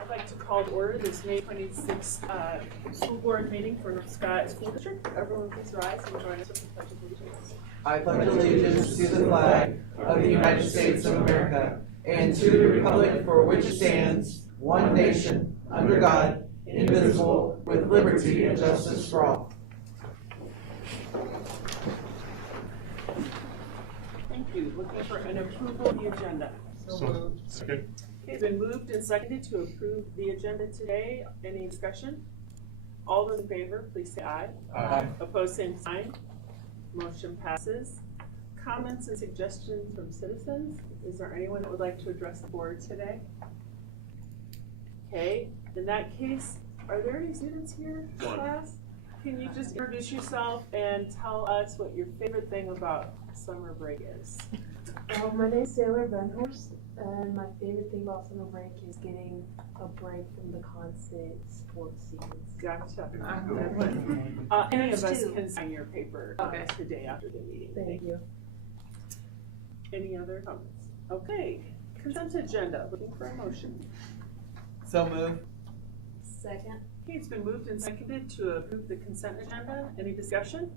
I'd like to call to order this May 26th school board meeting for North Scott School District. Everyone please rise and join us with the pledge of allegiance. I pledge allegiance to the flag of the United States of America and to the republic for which it stands, one nation, under God, indivisible, with liberty and justice for all. Thank you. Looking for an approval of the agenda. So, second. It's been moved and seconded to approve the agenda today. Any discussion? All those in favor, please say aye. Aye. Opposed, same sign. Motion passes. Comments and suggestions from citizens? Is there anyone that would like to address the board today? Okay, in that case, are there any students here in class? Can you just introduce yourself and tell us what your favorite thing about summer break is? My name is Sailor Benhorst, and my favorite thing about summer break is getting a break from the constant sports seasons. Gotcha. Any of us can sign your paper today after the meeting. Thank you. Any other comments? Okay, consent agenda, looking for a motion. So moved. Second. Okay, it's been moved and seconded to approve the consent agenda. Any discussion?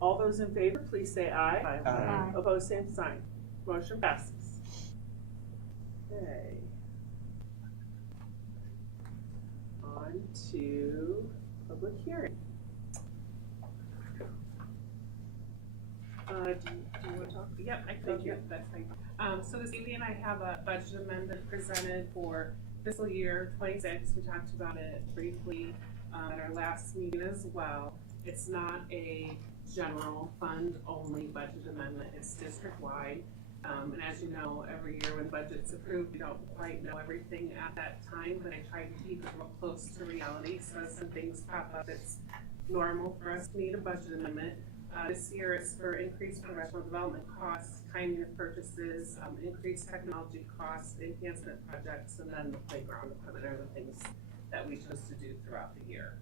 All those in favor, please say aye. Aye. Opposed, same sign. Motion passes. Okay. On to public hearing. Do you want to talk? Yep, I can, yep, that's fine. So this evening I have a budget amendment presented for fiscal year 26. We talked about it briefly at our last meeting as well. It's not a general fund only budget amendment, it's district-wide. And as you know, every year when budget's approved, we don't quite know everything at that time, but I try to keep it real close to reality. So as some things pop up, it's normal for us to need a budget amendment. This year it's for increased professional development costs, timing of purchases, increased technology costs, enhancement projects, and then the playground equipment are the things that we chose to do throughout the year.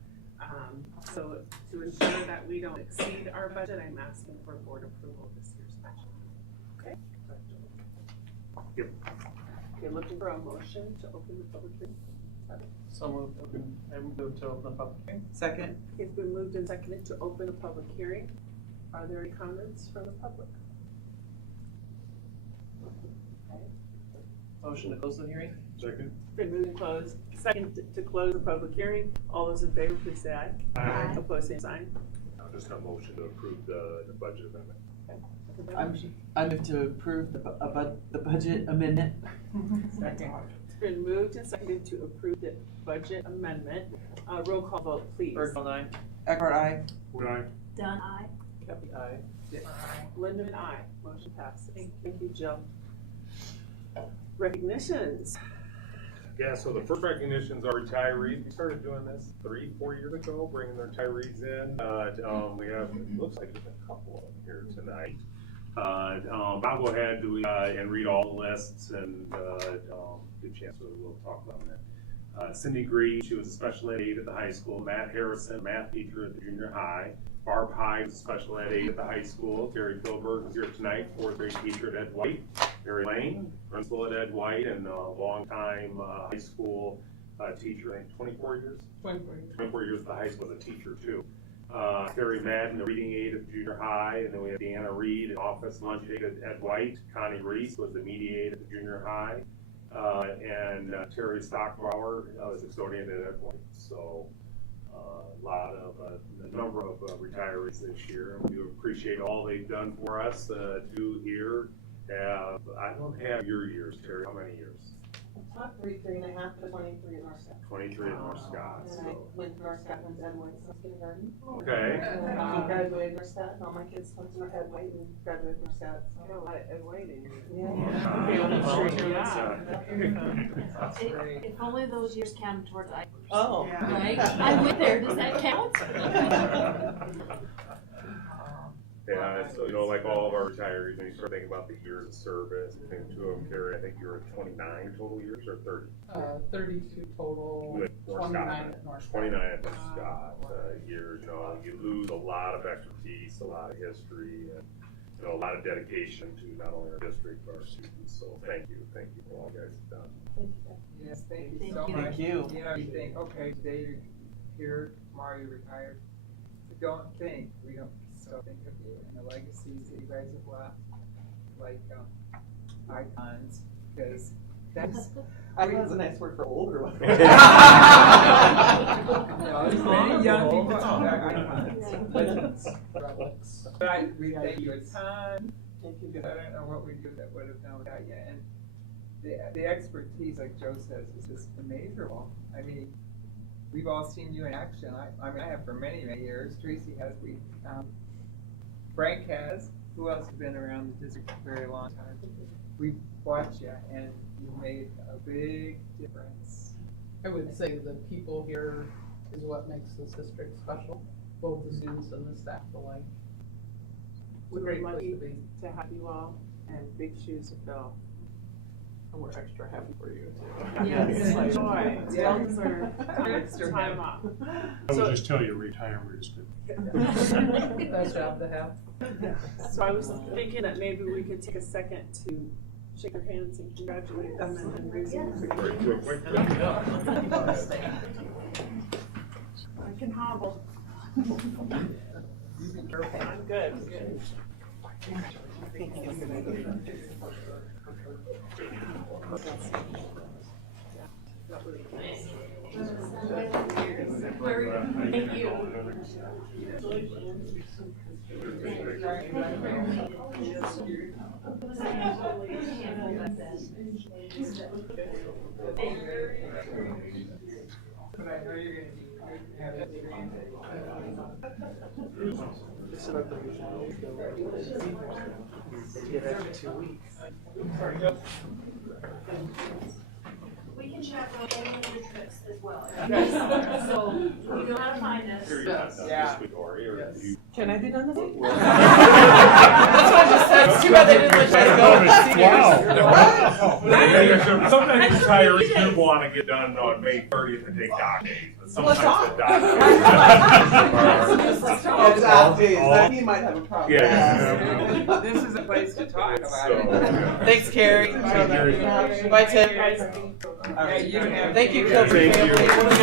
So to ensure that we don't exceed our budget, I'm asking for board approval of this year's budget. Okay? Yep. Okay, looking for a motion to open the public hearing. So moved. I move to open the public hearing. Second. It's been moved and seconded to open a public hearing. Are there any comments from the public? Okay. Motion to close the hearing. Second. Been moved and closed. Second to close the public hearing. All those in favor, please say aye. Aye. Opposed, same sign. Just a motion to approve the budget amendment. I move to approve the budget amendment. It's been moved and seconded to approve the budget amendment. Roll call vote, please. Bergfeld, aye. Eckhart, aye. Would I? Dunn, aye. Cappy, aye. Lindemann, aye. Motion passes. Thank you, Jill. Recognitions. Yeah, so the first recognitions are retirees. We started doing this 3-4 years ago, bringing the retirees in. We have, it looks like there's a couple of them here tonight. I'll go ahead and read all the lists and get a chance to we'll talk about that. Cindy Green, she was a special ed aide at the high school. Matt Harrison, math teacher at the junior high. Barb Hyde, special ed aide at the high school. Terry Philberg is here tonight, fourth grade teacher at Ed White. Mary Lane, principal at Ed White and a long-time high school teacher, I think 24 years? 24 years at the high school as a teacher too. Terry Madden, the reading aide at junior high, and then we have Deanna Reed, an office lunch aide at Ed White. Connie Reese was the media aide at the junior high. And Terry Stockbauer is custodian at Ed White. So a number of retirees this year. We appreciate all they've done for us. Two here. I don't have your years, Terry. How many years? About 33.5 to 23 in North Scott. 23 in North Scott. And I went to North Scott, went to Ed White, so kindergarten. Okay. And I graduated North Scott, and all my kids went to Ed White and graduated North Scott. I got a lot of waiting. Yeah. Okay, well, Well, sure, that's, If only those years count towards I, Oh. right? I went there, does that count? Yeah, so, you know, like all of our retirees, when you start thinking about the years of service, between the two of them, Carrie, I think you were at 29 total years or 30? 32 total, With North 29 Scott. at North Scott. 29 at North Scott, years, you know, you lose a lot of expertise, a lot of history, and, you know, a lot of dedication to not only our district, but our students, so thank you for all you guys have done. Yes, thank you Thank so you. much. Thank you. You know, you think, okay, today you're here, tomorrow you're retired. But don't think, we don't still think of you and the legacies that you guys have left, like icons, because that's. I think that's a nice word for older one. No, there's many young people out there, icons, legends, relics. But we thank you a ton. Thank you. I don't know what we do that would have done without you. And the expertise, like Joe says, is just immeasurable. I mean, we've all seen you in action. I mean, I have for many, many years. Tracy has. Frank has. Who else has been around the district for a very long time? We've watched you, and you made a big difference. I would say the people here is what makes this district special, both the students and the staff alike. We're Great place lucky to be. to have you all, and big shoes to fill. And we're extra happy for you too. It's like joy, it's Yeah. well deserved time off. I would just tell you retirement is good. Best job to have. So I was thinking that maybe we could take a second to shake their hands and congratulate them and raise them. Real quick. I can hobble. I'm good. Thank you. But I know you're going to have it. Give extra 2 weeks. We can chaperone any of your trips as well. So, you know how to find us. Carrie, you're not done Yeah. this week, Ori, or Yes. you? Can I be done this week? That's what I just said. It's too bad they didn't let you go. Sometimes retirees do want to get done on May 30th and take dock days, but sometimes the dock It's off days. That he might have a problem. Yeah. This is a place to talk about it. Thanks, Carrie. Thank you. Bye, Tim. Yeah, you have. Thank you, Yeah, Kilby thank you. family.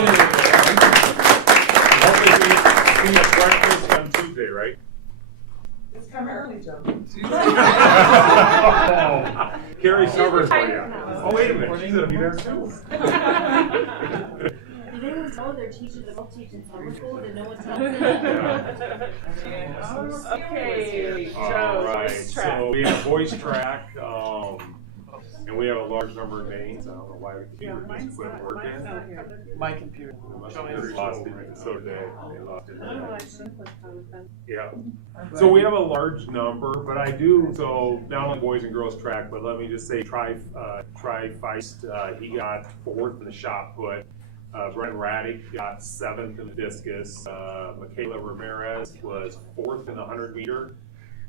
We have breakfast on Tuesday, right? It's come early, Joe. Carrie covers for you. Oh, wait a minute, she's gonna be there too. Did anyone tell their teachers that don't teach in summer school, that no one's Okay, All Joe, right, voice track. so we have voice track, and we have a large number of names. I don't know why the Yeah, computer mine's just quit not working. here. My computer. My computer lost it, and so did they. They lost it. Oh, I should have put that. Yeah. So we have a large number, but I do, so not only boys and girls track, but let me just say Feist, he got 4th in the shot put. Brent Raddick got 7th in the discus. Michaela Ramirez was 4th in the 100 meter.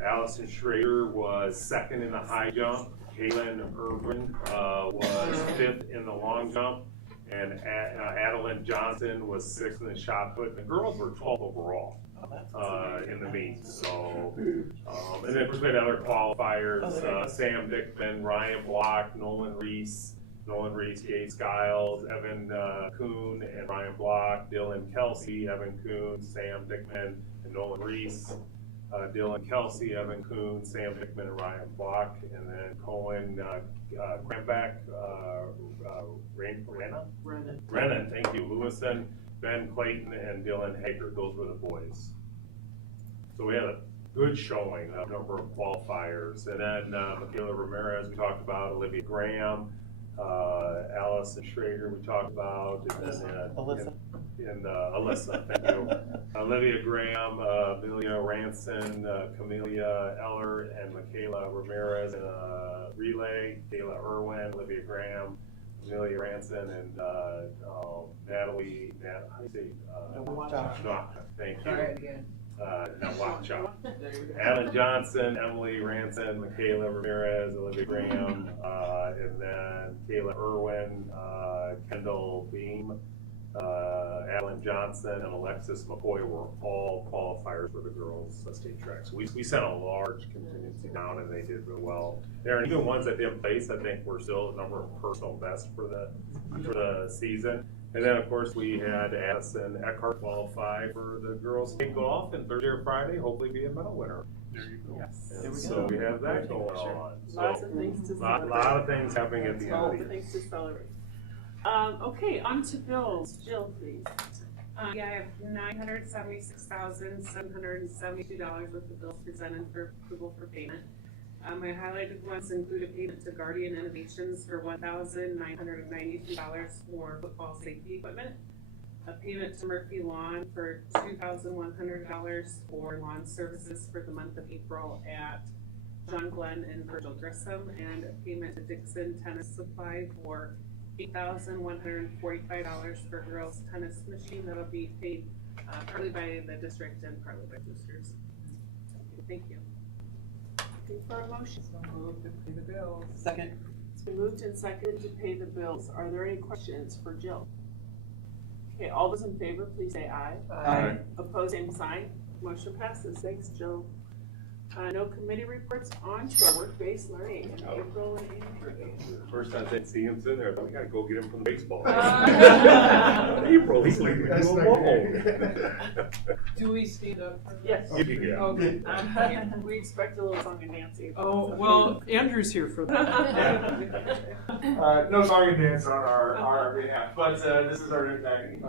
Allison Schrader was 2nd in the high jump. Kaylin Irvin was 5th in the long jump. And Adeline Johnson was 6th in the shot put. The girls were 12th overall in the meet. So, and then of course we had other qualifiers: Sam Dickman, Ryan Block, Nolan Reese, Gates Giles, Evan Kuhn, and Ryan Block, Dylan Kelsey, Evan Kuhn, Sam Dickman, and Nolan Reese. Dylan Kelsey, Evan Kuhn, Sam Dickman, and Ryan Block, and then Cohen Krembeck, Rennan, thank you, Lewison, Ben Clayton, and Dylan Hager. Those were the boys. So we had a good showing, a number of qualifiers. And then Michaela Ramirez, we talked about, Olivia Graham, Allison Schrader we talked about, and then Alyssa. Alyssa, thank you. Olivia Graham, Amelia Ranson, Camelia Eller, and Michaela Ramirez in a relay. Kayla Irwin, Olivia Graham, Amelia Ranson, and Natalie. How do you say? Thank you. Try it again. Nawakcha. Alan Johnson, Emily Ranson, Michaela Ramirez, Olivia Graham, and then Kayla Irwin, Kendall Beam, Alan Johnson, and Alexis McCoy were all qualifiers for the girls' state track. So we sent a large contingency down, and they did real well. There are even ones that didn't place, I think, were still a number of personal bests for the season. And then, of course, we had Addison Eckhart qualify for the girls' state golf, and Thursday or Friday, hopefully be a medal winner. There you go. Yes. And so we have that going on. Lots of things to Lot celebrate. of things happening at the end of Lots the of year. things to celebrate. Okay, on to bills. Jill, please. Yeah, I have $976,772 worth of bills presented for approval for payment. My highlighted ones include a payment to Guardian Innovations for $1,992 for football safety equipment, a payment to Murphy Lawn for $2,100 for lawn services for the month of April at John Glenn and Virgil Grissom, and a payment to Dixon Tennis Supply for $8,145 for girls' tennis machine that'll be paid partly by the district and partly by boosters. Thank you. Looking for a motion. So moved to pay the bills. Second. It's been moved and seconded to pay the bills. Are there any questions for Jill? Okay, all those in favor, please say aye. Aye. Opposed, same sign. Motion passes. Thanks, Jill. No committee reports. On to our work-based learning. April and Andrew. First time I see him sitting there, I thought we gotta go get him from baseball. Uh. April, he's leaving me alone. Do we stand up for that? Yes. Yeah. Okay. We expect a little song and dance. April, Oh, so- well, Andrew's here for that. No song and dance on our behalf, but this is our impact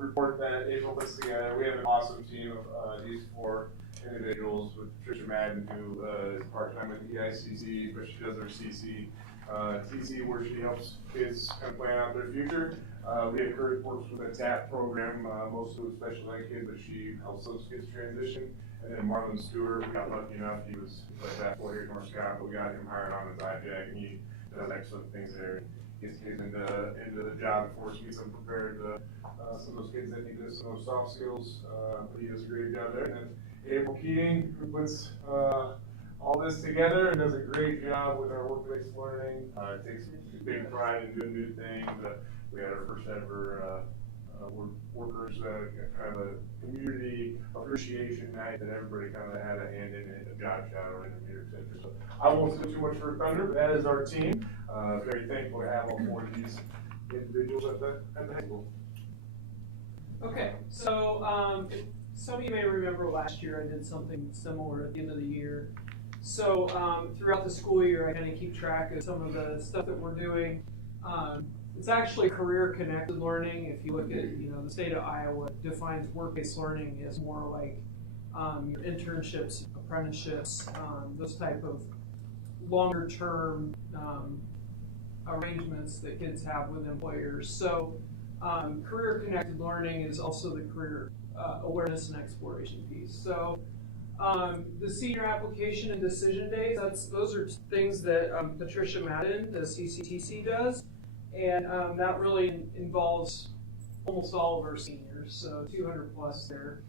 report that April puts together. We have an awesome team of these four individuals with Tricia Madden, who is part-time with the EICC, but she does her TC, where she helps kids kind of plan out their future. We have Kurt works with a TAP program, mostly with special ed kids, but she helps those kids transition. And then Marlon Stewart, we got lucky enough, he was like basketball here at North Scott, but we got him hired on as IJAC, and he does excellent things there. Gets kids into the job before she gets them prepared. Some of those kids that need some of those soft skills, but he does a great job there. And then April Keating, who puts all this together and does a great job with our work-based learning. Takes big pride in doing new things. We had our first ever workers kind of a community appreciation night that everybody kind of had a hand in it, a job shadow interview, etc. So I won't say too much for thunder, but that is our team. Very thankful to have all four of these individuals at the high school. Okay, so some of you may remember last year I did something similar at the end of the year. So throughout the school year, I kind of keep track of some of the stuff that we're doing. It's actually career-connected learning. If you look at, the state of Iowa defines work-based learning as more like your internships, apprenticeships, those type of longer-term arrangements that kids have with employers. So career-connected learning is also the career awareness and exploration piece. So the senior application and decision days, those are things that Patricia Madden, the CCTC, does. And that really involves almost all of our seniors, so 200 plus there.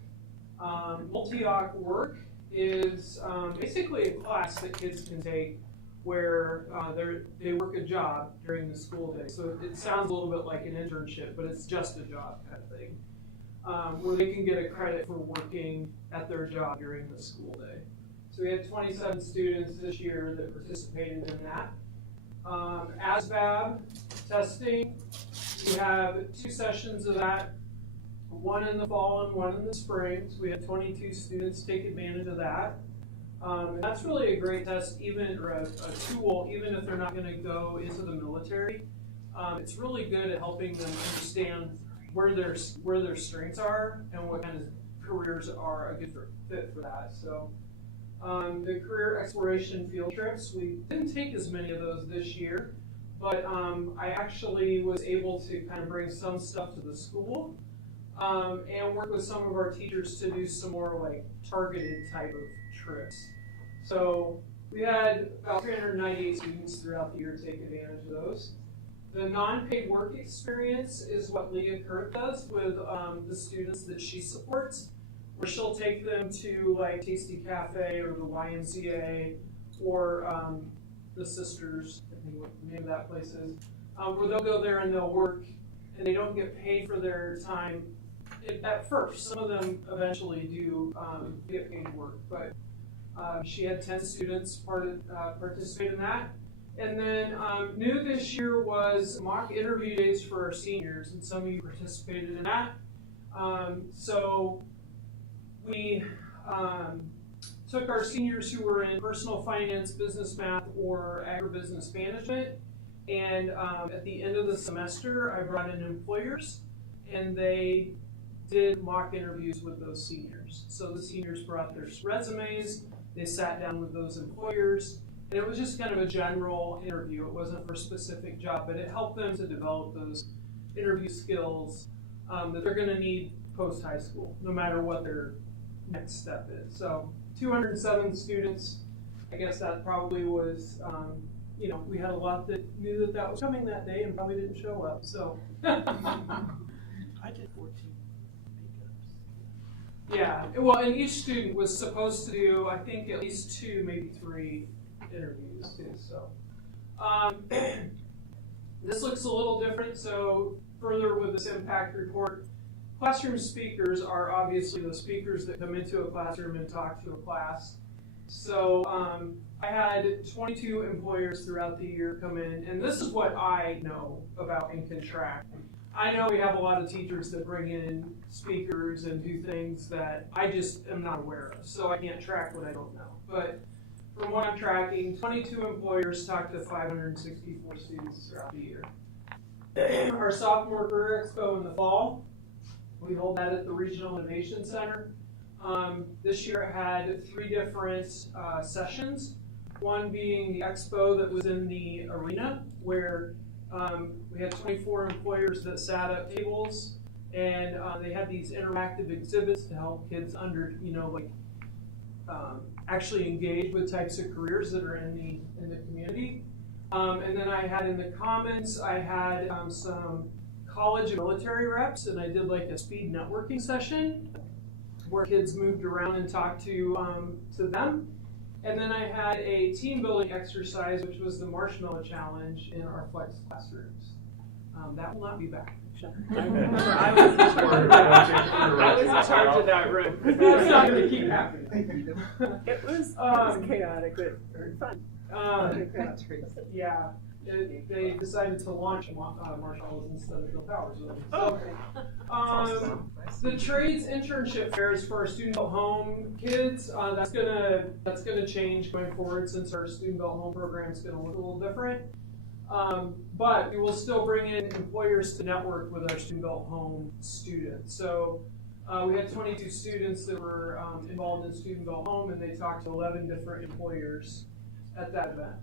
Multi-OC work is basically a class that kids can take where they work a job during the school day. So it sounds a little bit like an internship, but it's just a job kind of thing, where they can get a credit for working at their job during the school day. So we had 27 students this year that participated in that. ASVAB testing, we have 2 sessions of that, one in the fall and one in the spring. So we had 22 students take advantage of that. And that's really a great test, or a tool, even if they're not going to go into the military. It's really good at helping them understand where their strengths are and what kind of careers are a good fit for that. So the career exploration field trips, we didn't take as many of those this year, but I actually was able to kind of bring some stuff to the school and work with some of our teachers to do some more like targeted type of trips. So we had about 398 students throughout the year take advantage of those. The non-paid work experience is what Leah Kurt does with the students that she supports, where she'll take them to like Tasty Cafe or the YMCA or the Sisters, I think what the name of that place is, where they'll go there and they'll work and they don't get paid for their time at first. Some of them eventually do get paid to work, but she had 10 students participate in that. And then new this year was mock interview days for our seniors, and some of you participated in that. So we took our seniors who were in personal finance, business math, or agribusiness management, and at the end of the semester, I brought in employers, and they did mock interviews with those seniors. So the seniors brought their resumes, they sat down with those employers, and it was just kind of a general interview. It wasn't for a specific job, but it helped them to develop those interview skills that they're going to need post-high school, no matter what their next step is. So 207 students, I guess that probably was, we had a lot that knew that was coming that day and probably didn't show up, so. I did 14 pickups. Yeah, well, and each student was supposed to do, I think, at least 2, maybe 3 interviews too, so. This looks a little different, so further with this impact report, classroom speakers are obviously the speakers that come into a classroom and talk to a class. So I had 22 employers throughout the year come in, and this is what I know about and can track. I know we have a lot of teachers that bring in speakers and do things that I just am not aware of, so I can't track what I don't know. But from what I'm tracking, 22 employers talked to 564 students throughout the year. Our sophomore career expo in the fall, we hold that at the Regional Innovation Center. This year it had 3 different sessions. One being the expo that was in the arena, where we had 24 employers that sat at tables, and they had these interactive exhibits to help kids actually engage with types of careers that are in the community. And then I had in the commons, I had some college and military reps, and I did like a speed networking session where kids moved around and talked to them. And then I had a team building exercise, which was the Marshmallow Challenge in our flex classrooms. That will not be back. I was in charge of that room. That's not going to keep happening. It was chaotic, but very fun. Yeah, they decided to launch marshmallows instead of build towers with them. So, the trades internship fairs for our student built home kids, that's gonna change going forward since our student built home program is gonna look a little different. But we will still bring in employers to network with our student built home students. So we had 22 students that were involved in student built home, and they talked to 11 different employers at that event.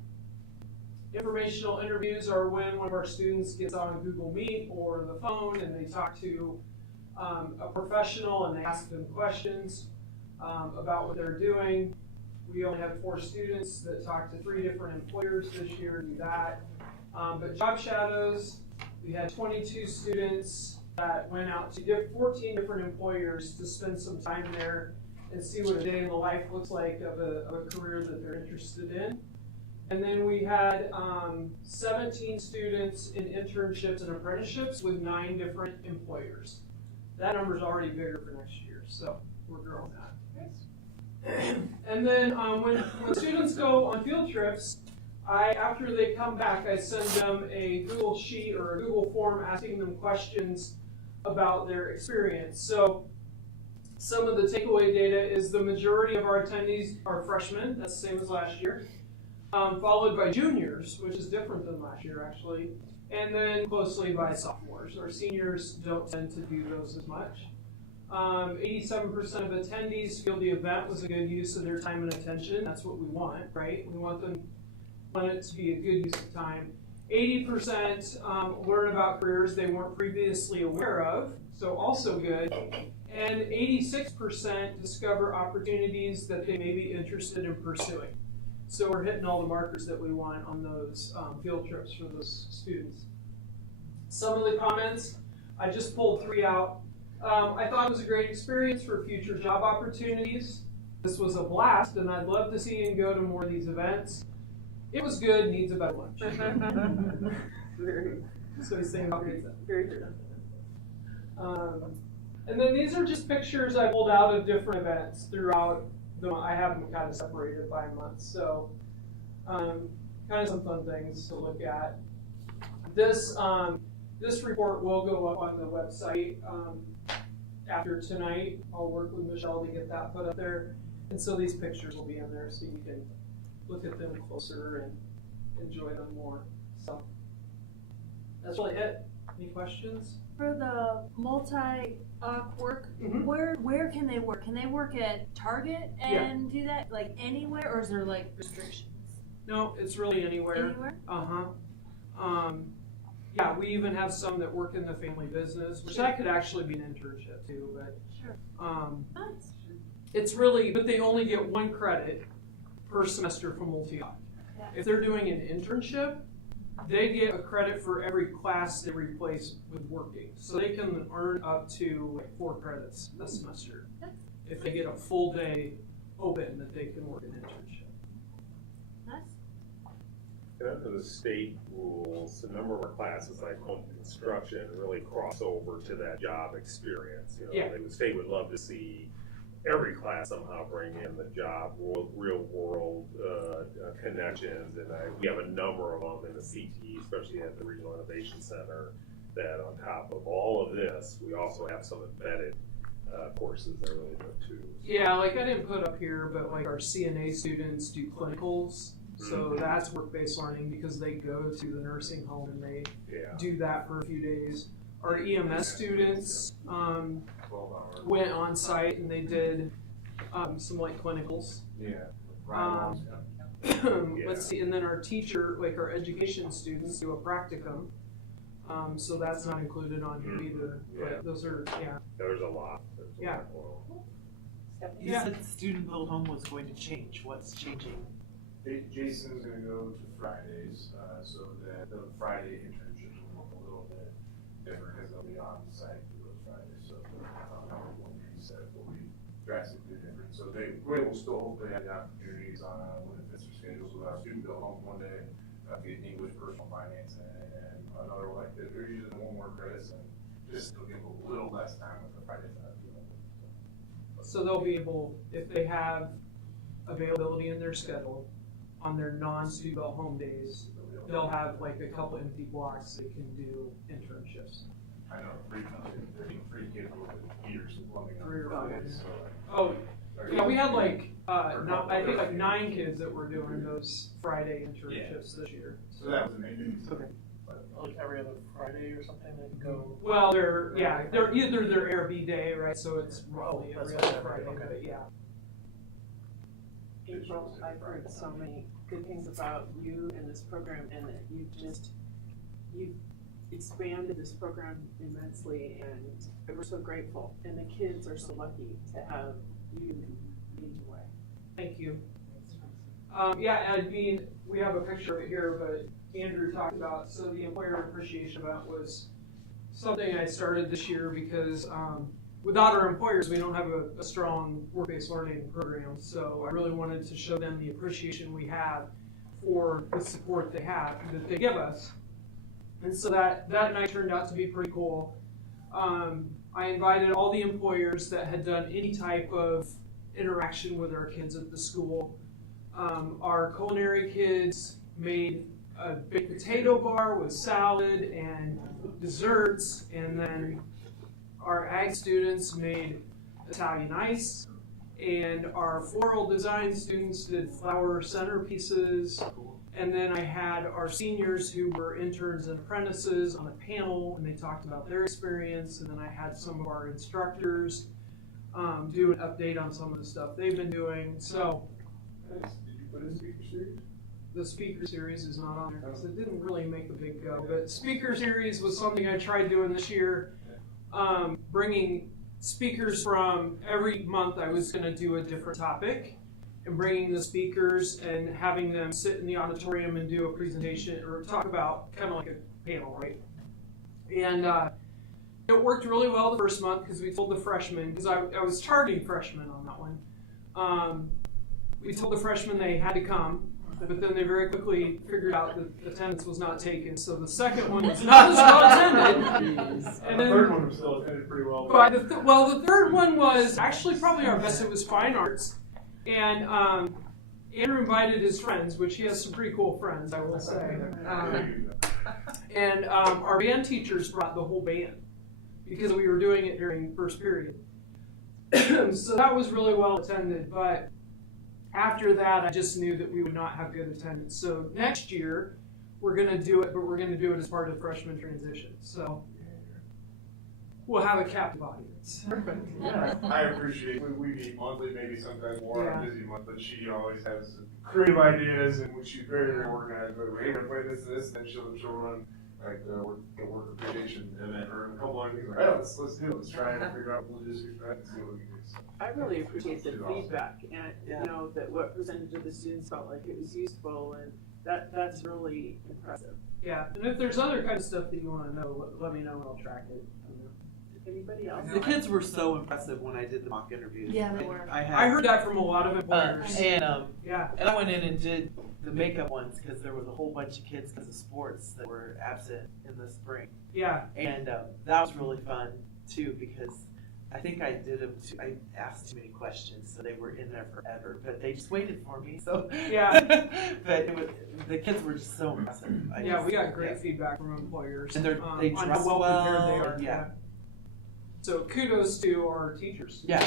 Informational interviews are when one of our students gets on Google Meet or the phone and they talk to a professional and they ask them questions about what they're doing. We only had 4 students that talked to 3 different employers this year, do that. But job shadows, we had 22 students that went out to 14 different employers to spend some time there and see what a day in the life looks like of a career that they're interested in. And then we had 17 students in internships and apprenticeships with 9 different employers. That number is already bigger for next year, so we're growing that. And then when students go on field trips, after they come back, I send them a Google Sheet or a Google form asking them questions about their experience. So some of the takeaway data is the majority of our attendees are freshmen, that's the same as last year, followed by juniors, which is different than last year actually, and then closely by sophomores. Our seniors don't tend to do those as much. 87% of attendees feel the event was a good use of their time and attention. That's what we want, right? We want it to be a good use of time. 80% learn about careers they weren't previously aware of, so also good. And 86% discover opportunities that they may be interested in pursuing. So we're hitting all the markers that we want on those field trips for those students. Some of the comments, I just pulled 3 out. I thought it was a great experience for future job opportunities. This was a blast, and I'd love to see and go to more of these events. It was good, needs a better lunch. So he's saying about pizza. Very good. And then these are just pictures I pulled out of different events throughout the month. I have them kind of separated by months. So kind of some fun things to look at. This report will go up on the website after tonight. I'll work with Michelle to get that put up there. And so these pictures will be in there so you can look at them closer and enjoy them more. So that's really it. Any questions? For the work, where can they work? Can they work at Target and do that like anywhere, or is there like restrictions? No, it's really anywhere. Anywhere? Yeah, we even have some that work in the family business, which that could actually be an internship too, but Sure. Nice. It's really, but they only get 1 credit per semester from Multi-Op. Yeah. If they're doing an internship, they get a credit for every class they replace with working. So they can earn up to like 4 credits a semester if they get a full day open that they can work an internship. Nice. And under the state rules, a number of our classes like home construction really cross over to that job experience. You know, Yeah. the state would love to see every class somehow bring in the job, real world connections, and we have a number of them in the CT, especially at the Regional Innovation Center, that on top of all of this, we also have some embedded courses that are really good too. Yeah, like I didn't put up here, but like our CNA students do clinicals. So that's work-based learning because they go to the nursing home and they do that for a few days. Our EMS students went on site and they did some like clinicals. Let's see, and then our teacher, like our education students, do a practicum. So that's not included on here either. But those are, There's a lot. You said student build home was going to change. What's changing? Jason's gonna go to Fridays, so that the Friday internships will look a little bit different because they'll be on site for those Fridays. So will be drastically different. So we will still hopefully have the opportunities on when it fits their schedules. We'll have student build home one day, get English personal finance, and another like they're using 1 more credits and just they'll give a little less time with the Friday side. So they'll be able, if they have availability in their schedule on their non-student build home days, they'll have like a couple empty blocks they can do internships. I know, 3 kids with years of plumbing. 3 or 4. Oh, yeah, we had like, I think like 9 kids that were doing those Friday internships this year. So that was amazing. Okay. Like every other Friday or something they go. Well, they're either their AirB day, right? So it's roughly every other Friday, but yeah. April, I've heard so many good things about you and this program, and that you've expanded this program immensely, and we're so grateful. And the kids are so lucky to have you lead the way. Thank you. Yeah, I mean, we have a picture of it here, but Andrew talked about, so the employer appreciation event was something I started this year because without our employers, we don't have a strong work-based learning program. So I really wanted to show them the appreciation we have for the support they have, that they give us. And so that night turned out to be pretty cool. I invited all the employers that had done any type of interaction with our kids at the school. Our culinary kids made a baked potato bar with salad and desserts, and then our ag students made Italian ice, and our floral design students did flower centerpieces, and then I had our seniors who were interns and apprentices on a panel, and they talked about their experience, and then I had some of our instructors do an update on some of the stuff they've been doing. So, Did you put in speaker series? the speaker series is not on there because it didn't really make a big go. But speaker series was something I tried doing this year, bringing speakers from every month. I was going to do a different topic, and bringing the speakers and having them sit in the auditorium and do a presentation or talk about kind of like a panel, right? And it worked really well the first month because we told the freshmen, because I was targeting freshmen on that one. We told the freshmen they had to come, but then they very quickly figured out that attendance was not taken. So the second one was not as well attended. And The then, third one was still attended pretty well. the third one was actually probably our best. It was fine arts. And Andrew invited his friends, which he has some pretty cool friends, I will say. And our band teachers brought the whole band because we were doing it during first period. So that was really well attended. But after that, I just knew that we would not have good attendance. So next year, we're going to do it, but we're going to do it as part of freshman transition. So we'll have a captive audience. Perfect. Yeah, I appreciate we meet monthly, maybe sometimes more on a Yeah. busy month, but she always has creative ideas and she's very, very organized. But we're going to play this, then she'll run like the work appreciation event or a couple other things. Like, oh, let's do it. Let's try and figure out logistics for that and see what we can do. So, I really appreciate the It's awesome. feedback and, you know, that what percentage of the students felt like it was useful, and that's really impressive. Yeah, and if there's other kind of stuff that you want to know, let me know and I'll track it. Anybody else? The kids were so impressive when I did the mock interviews. Yeah, they were. I I heard that from a lot of employers. and I went in and did the makeup ones because there was a whole bunch of kids because of sports that were absent in the spring. Yeah. And that was really fun too because I think I did them I asked too many questions, so they were in there forever. But they just waited for me. So Yeah. But the kids were just so impressive. We got great feedback from employers. And they on dress how well prepared well. they are. Yeah. So kudos to our teachers. Yeah.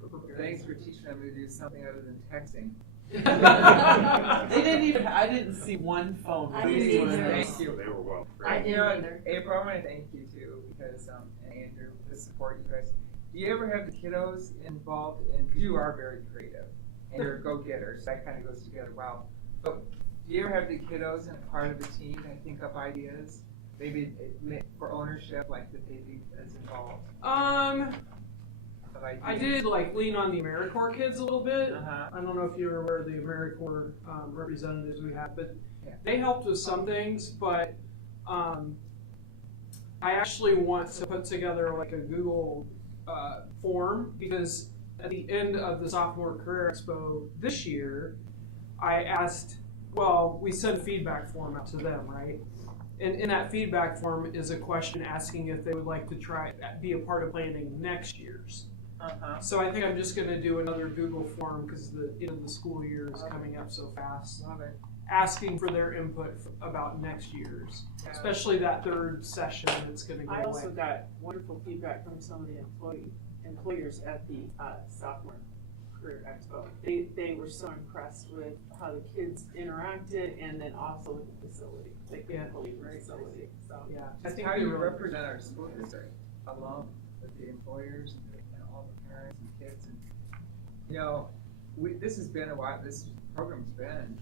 For preparing. Thanks for teaching them to do something other than texting. They didn't even. I didn't see one phone. I didn't either. Thank you. They were well. I didn't either. April, I want to thank you too because and Andrew, the support you guys. Do you ever have the kiddos involved in? You are very creative and you're a go-getter, so that kind of goes together well. But do you ever have the kiddos in a part of the team that think up ideas? Maybe for ownership, like that they be as involved. I did like lean on the AmeriCorps kids a little bit. Uh-huh. I don't know if you're aware of the AmeriCorps representatives we have, but Yeah. they helped with some things. But I actually want to put together like a Google form because at the end of the Sophomore Career Expo this year, I asked. Well, we sent a feedback form out to them, right? And in that feedback form is a question asking if they would like to be a part of planning next year's. So I think I'm just going to do another Google form because the end of the school year is coming up so fast. Love it. Asking for their input about next year's, especially that third session that's going to go I also away. got wonderful feedback from some of the employers at the Sophomore Career Expo. They were so impressed with how the kids interacted and then also with the facility. They couldn't believe the facility. So Yeah, I Just think how they you really- represent our school district along with the employers and all the parents and kids. And, you know, this has been a while, this program's been,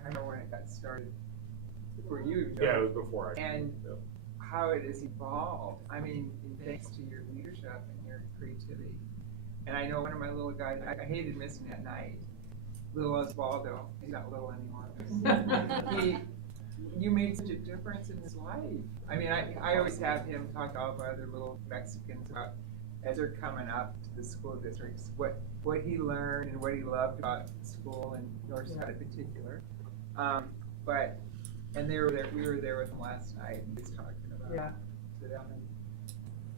I don't know when it got started for you, Joe. Yeah, it was before I. And how it has evolved, I mean, thanks to your leadership and your creativity. And I know one of my little guys, I hated missing that night, little Osvaldo, he's not little anymore. You made such a difference in his life. I mean, I always have him talk to all of our other little Mexicans about, as they're coming up to the school districts, what he learned and what he loved about school and Northside in particular. And we were there with him last night and he's talking about to them.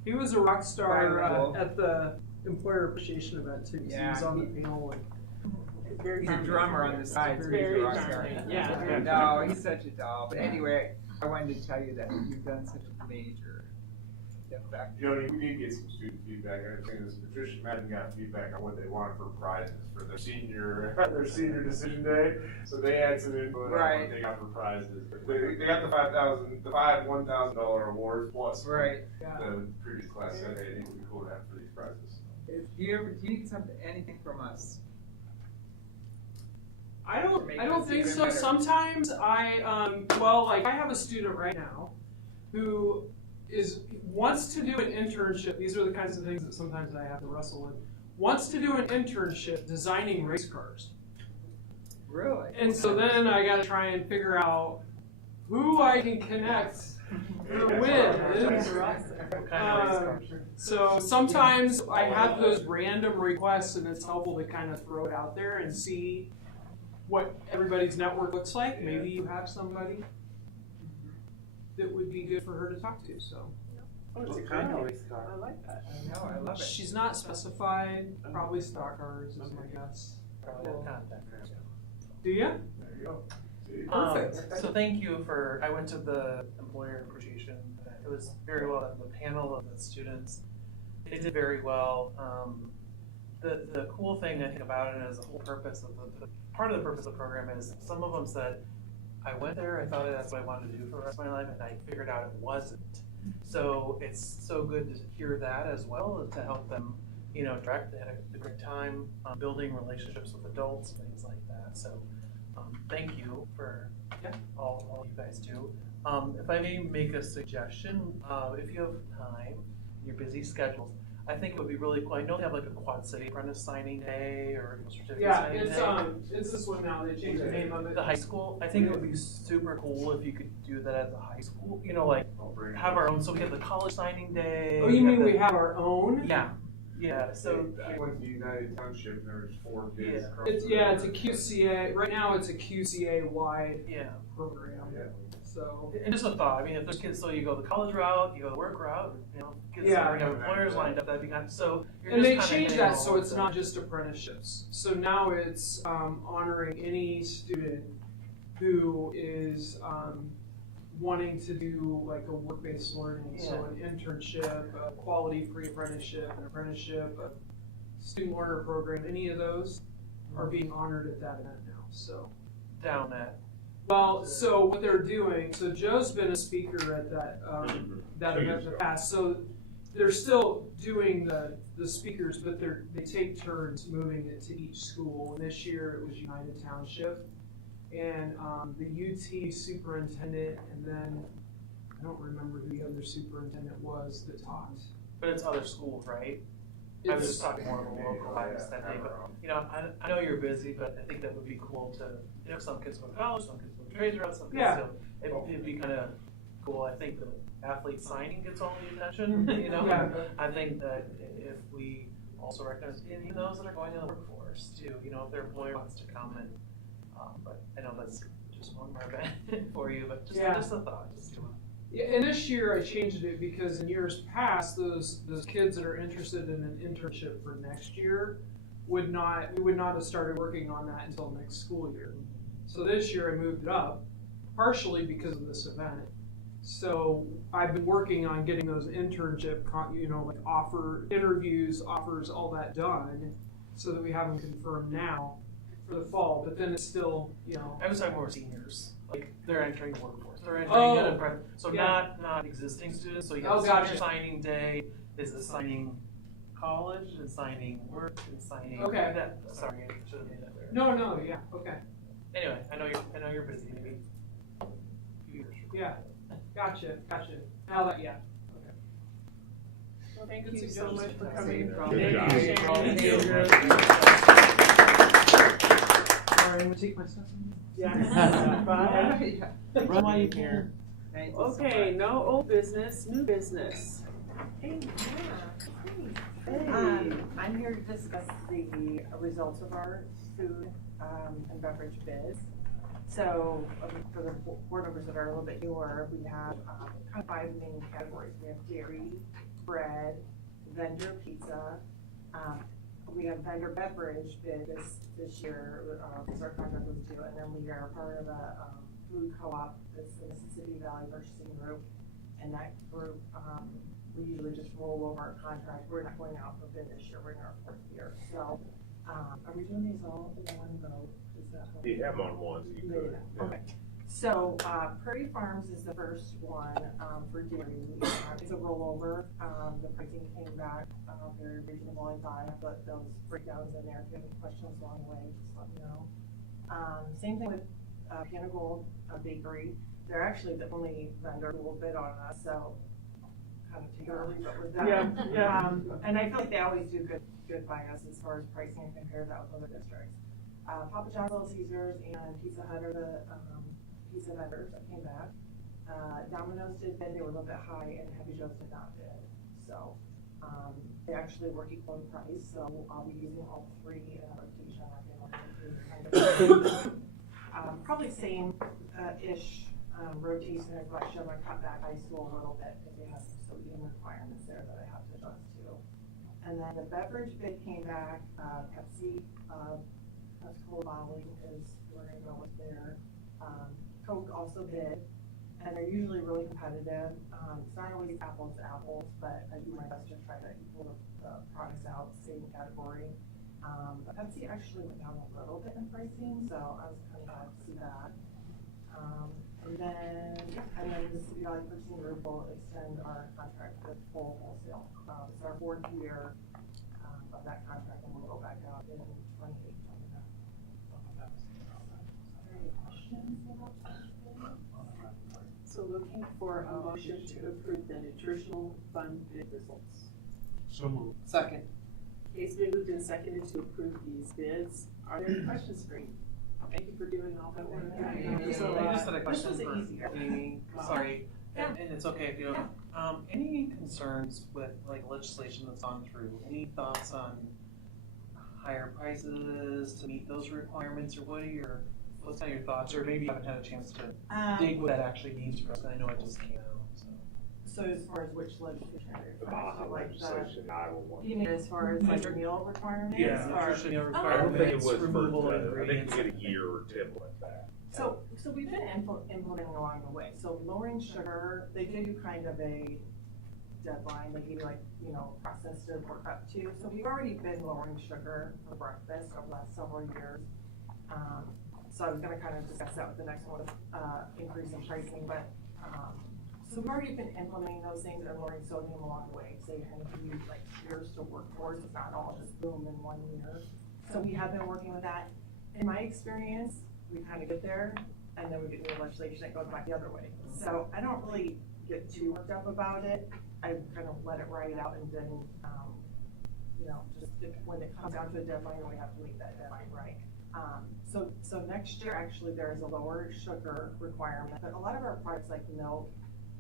He was a rock star Bilingual. at the employer appreciation event too. 'Cause he was on the panel. And very He's a charming. drummer on the side, so he's Very a rock star. charming. Yeah. No, he's such a doll. But anyway, I wanted to tell you that you've done such a major effect. Jody, we did get some student feedback. I understand this. Patricia and Madden got feedback on what they wanted for prizes for their senior decision day. So they had some input on what they got for prizes. They got the $1,000 awards plus Right. the previous class said, hey, it would be cool to have for these prizes. Do you need anything from us? I don't Make think this even so. better. Sometimes I have a student right now who wants to do an internship. These are the kinds of things that sometimes I have to wrestle with. Wants to do an internship designing race cars. Really? And so then I gotta try and figure out who I can connect with. So sometimes I have those random requests, and it's helpful to kind of throw it out there and see what everybody's network looks like. Maybe you have somebody that would be good for her to talk to, so. Oh, it's a What kind of girl. race car? I like that. I know, I love it. She's not specified, probably stock cars is my guess. Do you? There you go. See? So thank you I went to the employer appreciation. It was very well done. The panel of the students, they did very well. The cool thing I think about it is the whole purpose of part of the purpose of the program is some of them said, I went there, I thought that's what I wanted to do for the rest of my life, and I figured out it wasn't. So it's so good to hear that as well, to help them, direct. They had a great time building relationships with adults, things like that. So thank you for all you guys do. If I may make a suggestion, if you have time in your busy schedules, I think it would be really cool. I know they have like a Quad City Apprentice signing day or certificate Yeah, signing day. it's this one now. They changed the name of it. The high school, I think it would be super cool if you could do that at the high school. Like I'll bring it. have our own. So we have the college signing day. Oh, you mean the- we have our own? Yeah. So I went to United Township and there was 4 kids. Yeah. across It's the it's a river. QCA. Right now, it's a QCA wide yeah. program. Yeah. So And just a thought. I mean, if there's kids, so you go the college route, you go the work route. Kids Yeah. that already have employers lined up. That'd be kind. So you're and just they kinda changed hitting that all so of it's the- not just apprenticeships. So now it's honoring any student who is wanting to do like a work-based learning. So an internship, a quality pre-apprenticeship, an apprenticeship, a student learner program. Any of those are being honored at that event now. So. down at. Well, so what they're doing, so Joe's been a speaker at that event in the past, so they're still doing the speakers, but they take turns moving it to each school. And this year it was United Township, and the UT superintendent, and then I don't remember who the other superintendent was that talked. But it's other schools, right? I was just talking more of a local bias that day, but I know you're busy, but I think that would be cool to, some kids go to college, some kids go to trades route, some kids Yeah. it'd be kind of cool. I think the athlete signing gets all the attention, Yeah. I think that if we also recognize even those that are going in the workforce too, if their employer wants to come and, but I know that's just one more event for you, but just a thought, just Yeah, and this year I changed it because in years past, those kids that are interested in an internship for next year we would not have started working on that until next school year. So this year I moved it up, partially because of this event. So I've been working on getting those internship, offer interviews, offers, all that done, so that we have them confirmed now for the fall. But then it's still, I was talking more seniors, like they're entering the workforce. They're entering Oh, it, so yeah. not existing students. So you Oh, have gotcha. senior signing day, is assigning college, and signing work, and signing. Okay. Sorry, I should have made that there. No, yeah, okay, Anyway, I know you're busy. Maybe a few years. yeah, gotcha. Now that, yeah. Well, thank Good you so much suggestion. for coming. Good job. Thank you. Sorry, I'm gonna take my stuff. Yeah. Bye. Run while you can. Thank you so Okay, much. no old business, new business. Hey, Hey. I'm here to discuss the results of our food and beverage bids. So for the board members that are a little bit newer, we have kind of 5 main categories. We have dairy, bread, vendor pizza. We have vendor beverage bid this year, because our contract was due, and then we are part of a food co-op, that's the Mississippi Valley Purchasing Group. And that group, we usually just roll over our contract. We're not going out for bid this year, we're in our 4th year. So, are we doing these all in one go? Is that what- You have them on one, so you could. Yeah, okay. So, Prairie Farms is the first one, for dairy. It's a rollover. The pricing came back, very reasonable. I thought I put those breakdowns in there. If you have any questions along the way, just let me know. Same thing with Piano Gold Bakery. They're actually the only vendor who will bid on us, so kind of take it or leave it with them. Yeah. And I feel like they always do good by us as far as pricing and compare that with other districts. Papa John's, Little Caesars, and Pizza Hut are the pizza vendors that came back. Domino's did bid, they were a little bit high, and Happy Joe's did not bid. So they actually work equal in price, so I'll be using all three in a rotation. Probably same ish rotation as last year. I'm gonna cut back high school a little bit because they have some sodium requirements there that I have to adjust to. And then the beverage bid came back, Pepsi, Coca-Cola bottling is, we're gonna go with there. Coke also bid, and they're usually really competitive. It's not always apples to apples, but I do my best to try to equal the products out, same category. But Pepsi actually went down a little bit in pricing, so I was kind of glad to see that. And then the City Valley Purchasing Group will extend our contract with full wholesale. It's our 4th year of that contract, and we'll go back out in 28. So looking for a motion to approve the nutritional fund bid results. So moved. Second. It's been moved and seconded to approve these bids. Are there any questions for you? Thank you for doing all that work. So I just had a question This was for easier. Amy, sorry, and it's okay if you don't. Any concerns with like legislation that's gone through? Any thoughts on higher prices to meet those requirements, or what's kind of your thoughts, or maybe you haven't had a chance to dig what that actually means for us, I know it just came out, so. So as far as which legislation? The Baja legislation, Iowa one. You mean as far as like meal requirements? Yeah. Or- Nutrition meal I don't think it requirements, was removal of I think ingredients. you get a year or two with that. So we've been implementing along the way. So lowering sugar, they give you kind of a deadline. They give you like, process to work up to. So we've already been lowering sugar for breakfast over the last several years. So I was gonna kind of discuss that with the next one, increase in pricing, but, so we've already been implementing those things and lowering sodium along the way. So you kind of give you like years to work towards. It's not all just boom in 1 year. So we have been working with that. In my experience, we kind of get there and then we get new legislation that goes back the other way. So I don't really get too worked up about it. I kind of let it ride out, and then, when it comes down to a deadline, we have to make that deadline right. So next year, actually, there is a lower sugar requirement, but a lot of our products like milk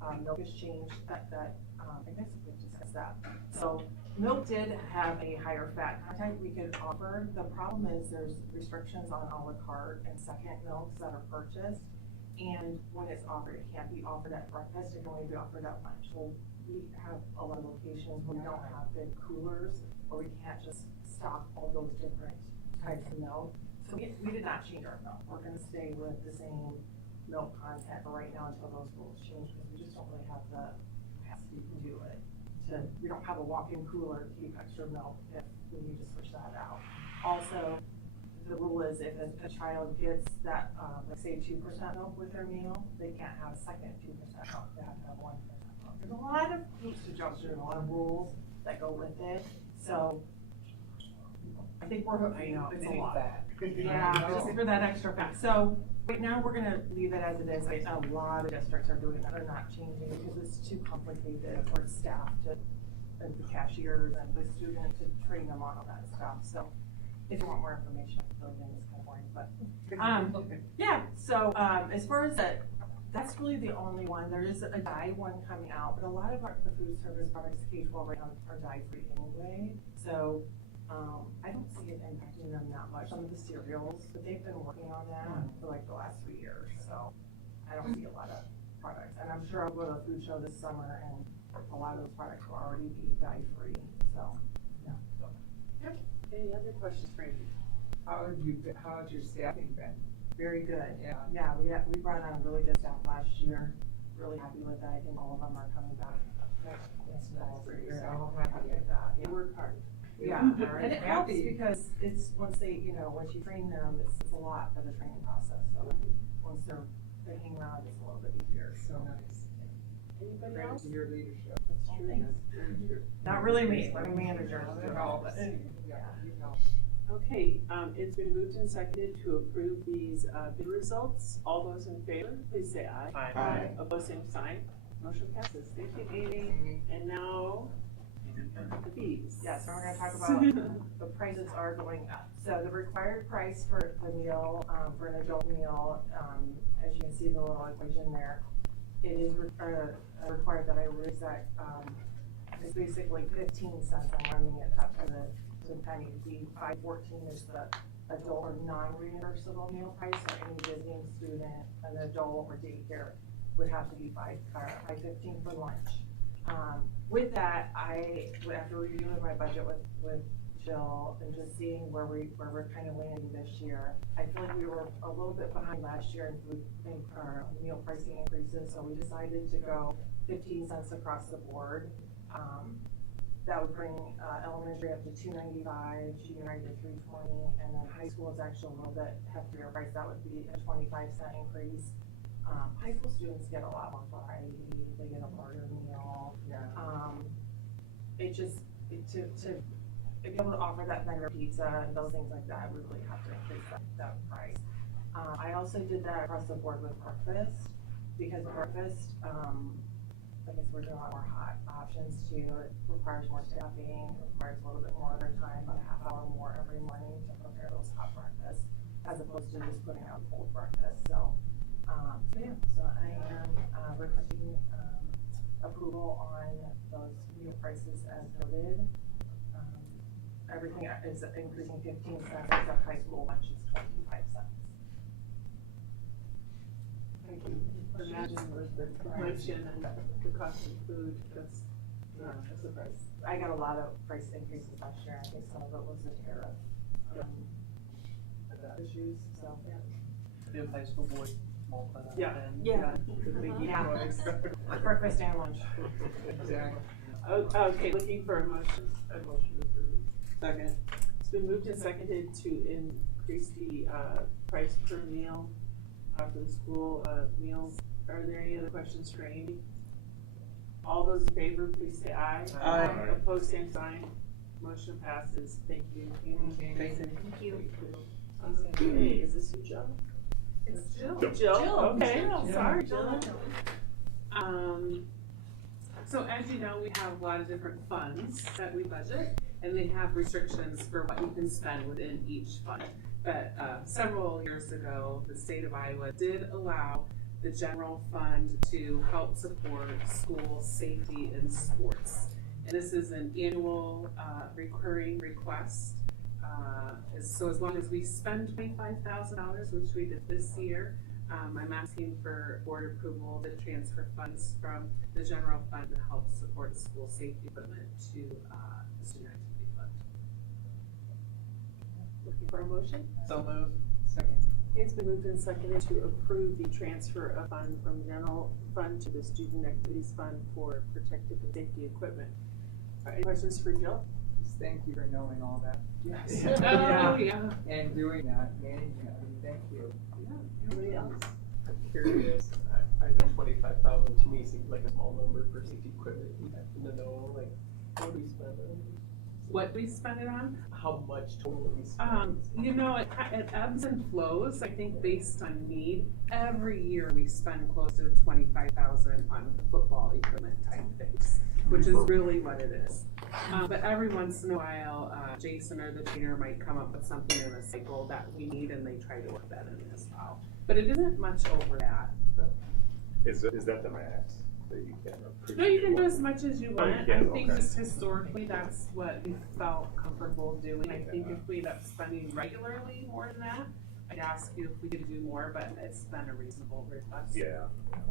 has changed that, I guess we've discussed that. So milk did have a higher fat content we could offer. The problem is there's restrictions on a la carte and second milks that are purchased. And when it's offered, it can't be offered at breakfast, it can only be offered at lunch. Well, we have a lot of locations where we don't have big coolers, or we can't just stock all those different types of milk. So we did not change our milk. We're gonna stay with the same milk content for right now until those rules change, because we just don't really have the capacity to do it. We don't have a walk-in cooler to keep extra milk if we need to switch that out. Also, the rule is if a child gets that, let's say 2% milk with their meal, they can't have a second 2% milk, they have to have 1% milk. There's a lot of hoops to jump through, a lot of rules that go with it, so I think it's a lot. Yeah, just for that extra fat. So right now, we're gonna leave it as it is. A lot of districts are doing that, they're not changing it because it's too complicated for staff and the cashiers and the student to train them on all that stuff. So if you want more information, I can fill you in, it's kind of boring, but, yeah, so, as far as that's really the only one. There is a dye one coming out, but a lot of the food service products, K-12 right now, are dye-free anyway. So, I don't see it impacting them that much. Some of the cereals, but they've been working on that for like the last 3 years, so I don't see a lot of products. And I'm sure I'll go to a food show this summer, and a lot of those products will already be dye-free, so, yeah. Yep. Any other questions for you? How has your staffing been? Very good. Yeah. Yeah, we brought on a really good staff last year. Really happy with that. I think all of them are coming back next fall. So we're all happy with that. Yeah. Work hard. Yeah, and it helps because it's once you train them, it's a lot for the training process. So once they hang around, it's a little bit easier. So nice. Anybody Credit else? to your leadership. That's true. Not really me, but managers. It helps. Yeah. Yeah, you know. Okay, it's been moved and seconded to approve these, bid results. All those in favor, please say aye. Aye. Aye. Opposed, same sign. Motion passes. Thank you, Amy. And now, the fees. Yes, so we're gonna talk about the prices are going up. So the required price for the meal, for an adult meal, as you can see the little equation there, it is required that I raise that, it's basically 15 cents. I'm rounding it up to the penny. The $5.14 is the adult or non-reimbursable meal price. So any visiting student, an adult or daycare would have to be $5.15 for lunch. With that, after reviewing my budget with Jill and just seeing where we're kind of landing this year, I feel like we were a little bit behind last year in our meal pricing increases, so we decided to go 15 cents across the board. That would bring elementary up to $2.95, junior high to $3.20, and then high school is actually a little bit heftier price. That would be a 25-cent increase. High school students get a lot more variety. They get a larger meal. It just to be able to offer that vendor pizza and those things like that, we really have to increase that price. I also did that across the board with breakfast, because breakfast, I guess we're doing a lot more hot options too. It requires more staffing, it requires a little bit more of their time, about a half hour more every morning to prepare those hot breakfasts, as opposed to just putting out cold breakfast. So I am requesting approval on those meal prices as noted. Everything is increasing 15 cents, except high school lunch is 25 cents. Thank you. Imagine with the inflation and the cost of food, that's a surprise. I got a lot of price increases last year. I think some of it was the tariff issues. So Do high school boy multi. Yeah. Breakfast and lunch. Exactly. Okay, looking for a motion. A motion to approve. Second. It's been moved and seconded to increase the price per meal for the school meals. Are there any other questions for Amy? All those in favor, please say aye. Aye. Opposed, same sign. Motion passes. Thank you, Amy. Thank you. Thank you. Okay, is this you, Jill? It's Jill. Jill, okay, Jill. sorry, Jill. So as you know, we have a lot of different funds that we budget, and they have restrictions for what you can spend within each fund. But several years ago, the state of Iowa did allow the general fund to help support school safety and sports. And this is an annual recurring request. So as long as we spend $25,000, which we did this year, I'm asking for board approval to transfer funds from the general fund to help support school safety equipment to the student activity fund. Looking for a motion? So moved. Second. It's been moved and seconded to approve the transfer of fund from general fund to the student activities fund for protective and safety equipment. Any questions for Jill? Just thank you for knowing all that. Yes. Oh, yeah. And doing that, managing it. I mean, thank you. Anybody else? I'm curious, I know 25,000 to me seems like a small number for safety equipment. You happen to know, like, what do we spend on? What we spend it on? How much total we spend? You know, it ebbs and flows, I think based on need. Every year we spend close to 25,000 on football equipment type things, which is really what it is. But every once in a while, Jason or the trainer might come up with something in a cycle that we need, and they try to work that in as well. But it isn't much over that. Is that the max that you can approve? No, you can do as much as you Oh, you want. can? I think Okay. just historically, that's what we felt comfortable doing. I think if we end up spending regularly more than that, I'd ask you if we could do more, but it's been a reasonable request. Yeah,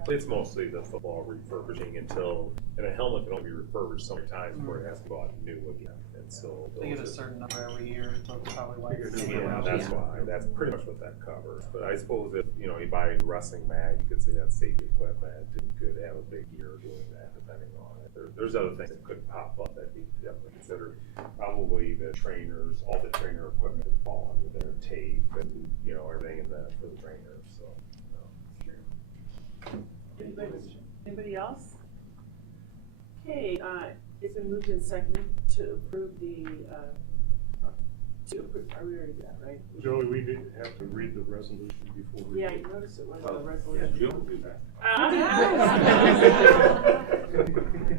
it's mostly the football refurbishing and a helmet can only be refurbished so many times before it has to go out new again. And so They get a certain number every year, so it's probably why. yeah, that's why. That's pretty much what that covers. But I suppose if, you buy a wrestling mat, you could say that's safety equipment, and you could have a big year doing that, depending on it. There's other things that could pop up that you definitely consider. Probably the trainers, all the trainer equipment would fall under their tape and, everything for the trainers, so. Anybody else? Okay, it's been moved and seconded to approve we already did that, right? Joey, we didn't have to read the resolution before we. Yeah, you noticed it was a Yeah, resolution. Jill will do that.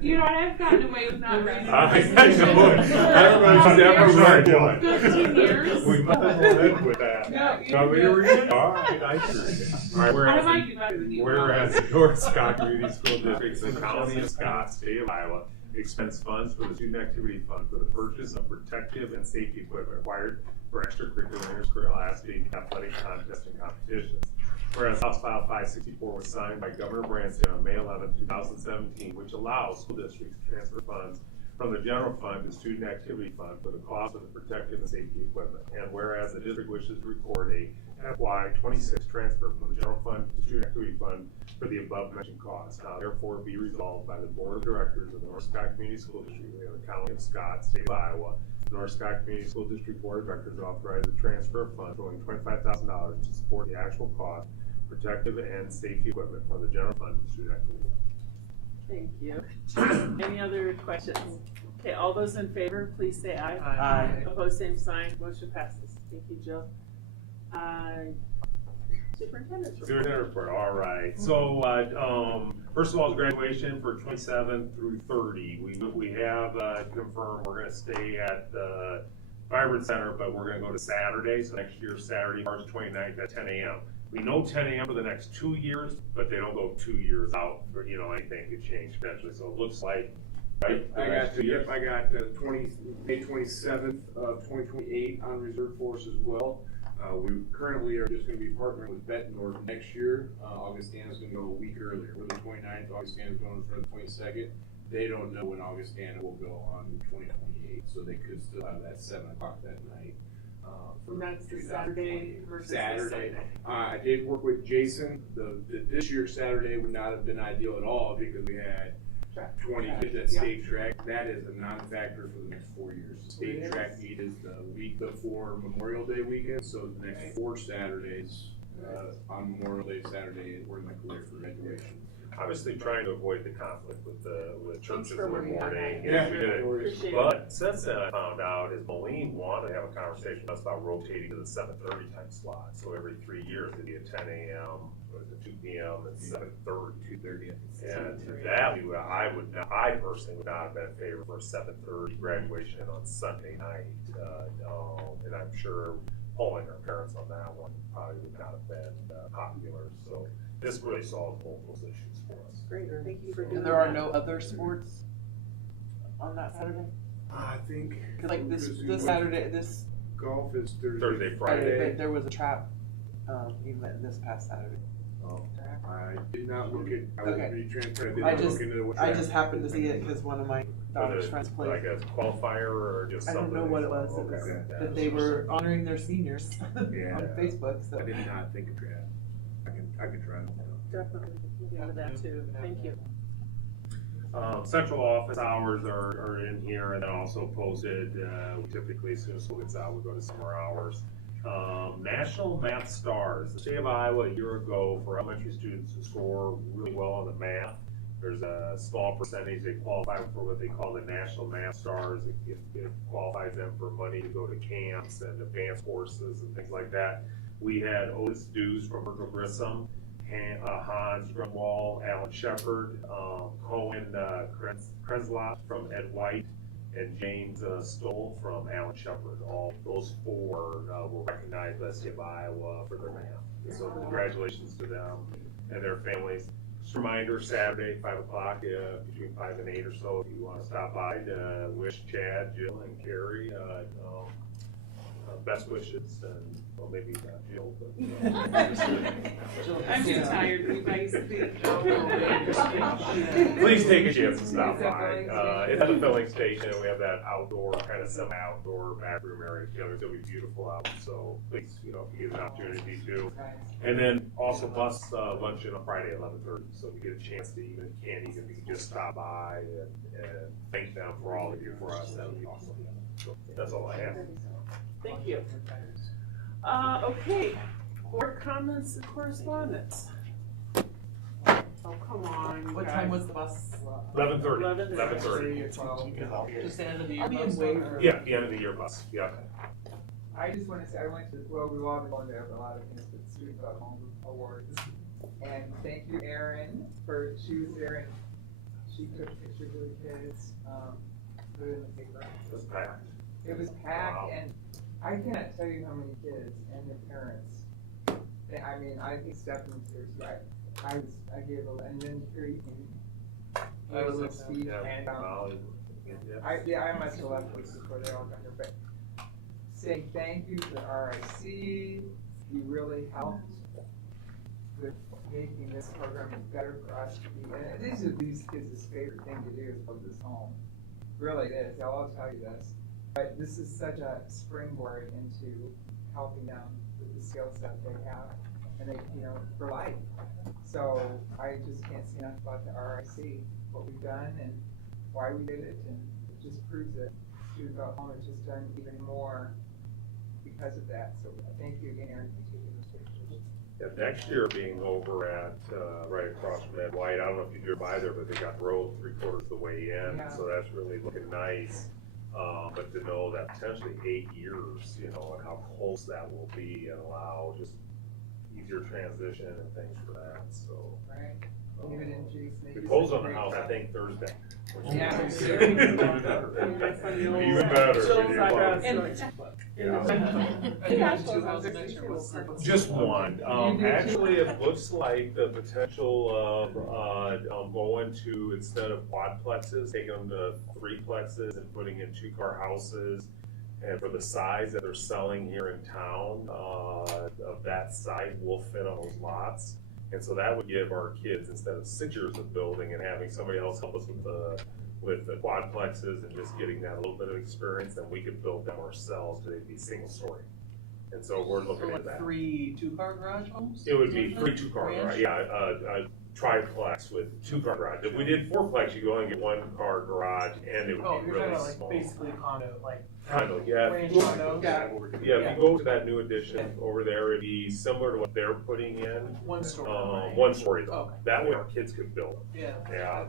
You know what, I've gotten away with not reading. I know. Everybody's never read one. 15 years. We might as well end with that. No, you- So we read, all right, I appreciate it. All right, I whereas, might be better than you. whereas the North Scott Community School District, the County of Scott, State of Iowa, expends funds for the Student Activity Fund for the purchase of protective and safety equipment required for extracurricular and interscholastic athletic contests and competitions. Whereas House File 564 was signed by Governor Branstad on May 11, 2017, which allows school districts to transfer funds from the general fund to student activity fund for the cost of the protective and safety equipment. And whereas the district wishes to record a FY26 transfer from the general fund to student activity fund for the above mentioned costs. Now therefore be resolved by the Board of Directors of the North Scott Community School District of the County of Scott, State of Iowa. The North Scott Community School District Board of Directors authorized the transfer of funds totaling $25,000 to support the actual cost, protective and safety equipment for the general fund to student activity. Thank you. Any other questions? Okay, all those in favor, please say aye. Aye. Opposed, same sign, motion passes. Thank you, Jill. Superintendent's report. Superintendent report, all right. So, first of all, graduation for 27 through 30. We have confirmed we're gonna stay at the Vibrant Center, but we're gonna go to Saturday, so next year, Saturday, March 29th at 10 a.m. We know 10 a.m. for the next 2 years, but they don't go 2 years out, for, anything could change potentially. So it looks like, right? I got May 27th of 2028 on reserve for us as well. We currently are just going to be partnering with Bettendorf next year. Augustana's going to go a week earlier. We're the 29th, Augustana's going for the 22nd. They don't know when Augustana will go on 2028, so they could still have that 7 o'clock that night. And that's the Saturday versus the Saturday. Sunday. I did work with Jason. This year's Saturday would not have been ideal at all because we had 20 kids at state track. That is a non-factor for the next 4 years. State track meet is the week before Memorial Day weekend, so the next 4 Saturdays on Memorial Day Saturday, we're in the clear for graduation. Obviously trying to avoid the conflict with churches in the bringing that morning. Yeah. Appreciate it. But since then, I found out is Moline wanted to have a conversation with us about rotating to the 7:30 time slot. So every 3 years, it'd be at 10 a.m., or is it 2 p.m., and 7:30. 2:30. And that I personally would not have been in favor for a 7:30 graduation on Sunday night. And I'm sure polling our parents on that one probably would not have been popular. So this really solves both those issues for us. Great, thank you for doing that. And there are no other sports on that Saturday? I think. 'Cause like this Saturday, this Golf is Thursday, Friday, Friday. but there was a trap event this past Saturday. Oh, I did not look at, I Okay. would be transparent, I I did not just- look into what. I just happened to see it because one of my daughter's friends played. Like a qualifier or just I something? don't know what it was. It was Okay. that they were honoring their seniors Yeah. on Facebook. So I did not think of that. I can try it. Definitely, look into that too. Thank you. Central office hours are in here and then also posted, typically as soon as school gets out, we go to summer hours. National Math Stars, the state of Iowa a year ago for elementary students who score really well on the math. There's a small percentage they qualify for what they call the National Math Stars. It qualifies them for money to go to camps and advanced courses and things like that. We had Otis Dews from Virgil Grissom, Hans Drumwall, Alan Shepard, Cohen Krenslot from Ed White, and James Stoll from Alan Shepard. All those 4 were recognized by the state of Iowa for their math. So congratulations to them and their families. Just a reminder, Saturday, 5 o'clock, between 5 and 8 or so, if you want to stop by to wish Chad, Jill, and Carrie best wishes, and well, maybe not Jill, but I'm too tired, you guys. please take a chance to stop by. It's at the filling station, and we have that outdoor, kind of semi-outdoor back room area. It's gonna be beautiful out, so please, if you get an opportunity to. And then also bus luncheon on Friday at 11:30. So if you get a chance to you can just stop by and thank them for all they do for us. That would be awesome. So that's all I have. Thank you. Okay, board comments and correspondence. Oh, come on. what time was the bus? 11:30. 11:30. 11:30. Just the end of the year. I'll be in Waverly. Yeah, the end of the year bus. Yeah. I just wanna say, I went to, well, we've all been going to a lot of things, but Student About Home Awards. And thank you, Erin, she was there and she took pictures of the kids, put it in the paper. It was packed. It was packed, Wow. and I cannot tell you how many kids and their parents. I mean, I think Stephanie was here, so I gave a, and then here you can. I was a with speech Yeah, and, Molly, I must have left this before they all got here, but saying thank you to RIC, you really helped with making this program better for us to be, and these kids' favorite thing to do is build this home. Really it is, they'll all tell you this. But this is such a springboard into helping them with the skill set they have, and they, for life. So I just can't say enough about the RIC, what we've done and why we did it, and it just proves that Student About Home has just done even more because of that. So thank you again, Erin, for taking those pictures. Yeah, next year being over at, right across from Ed White, I don't know if you drove by there, but they got the road 3/4 of the way in, Yeah. so that's really looking nice. But to know that potentially 8 years, and how close that will be and allow just easier transition and things for that, so. Right. David and Jason. We closed on the house, I think, Thursday. Yeah. Even better. Even better. when you close. Just one. Actually, it looks like the potential of going to, instead of quadplexes, taking them to threeplexes and putting in 2-car houses. And for the size that they're selling here in town, of that size will fit on those lots. And so that would give our kids, instead of 6 years of building and having somebody else help us with the quadplexes and just getting that a little bit of experience, then we could build them ourselves, they'd be single story. And so we're looking at that. 3 2-car garage homes? It would be 3 2-car garage, yeah, a triplex with 2-car garage. If we did 4-plex, you go and get 1-car garage, and it Oh, would be you're really talking about small. like basically condo, like. Kind of, yeah. Ranch condos? Yeah, if you go to that new addition over there, it'd be similar to what they're putting in. 1 story. Right? 1 story though. Okay. That way our kids could build them. Yeah. Yeah,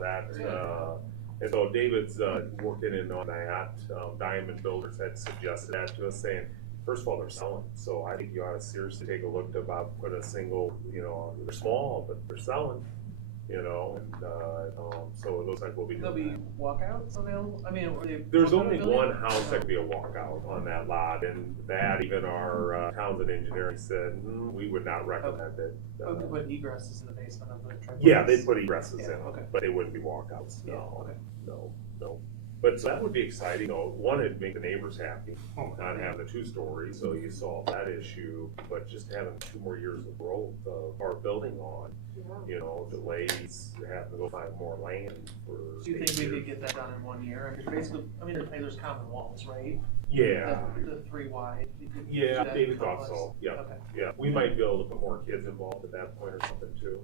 and so David's working in on that. Diamond Builders had suggested that to us, saying, first of all, they're selling. So I think you ought to seriously take a look to about put a single, they're small, but they're selling. So it looks like we'll be There'll doing be walkouts available? I mean, are they? There's only one house that could be a walkout on that lot, and that even our Townsend Engineering said, we would not recommend it. Oh, they put egresses in the basement of the triplex? Yeah, they'd put egresses Yeah, in, okay. but they wouldn't be walkouts, Yeah, no, okay. no. But so that would be exciting, One, it'd make the neighbors happy, not having a 2-story, so you solve that issue, but just having 2 more years of growth of our building on, delays, having to go find more land for. Do you 8 think we years. could get that done in 1 year? Because basically, there's common walls, right? Yeah. The 3 wide. You could do Yeah, that David thought complex. so, yeah, Okay. yeah, we might be able to put more kids involved at that point or something too.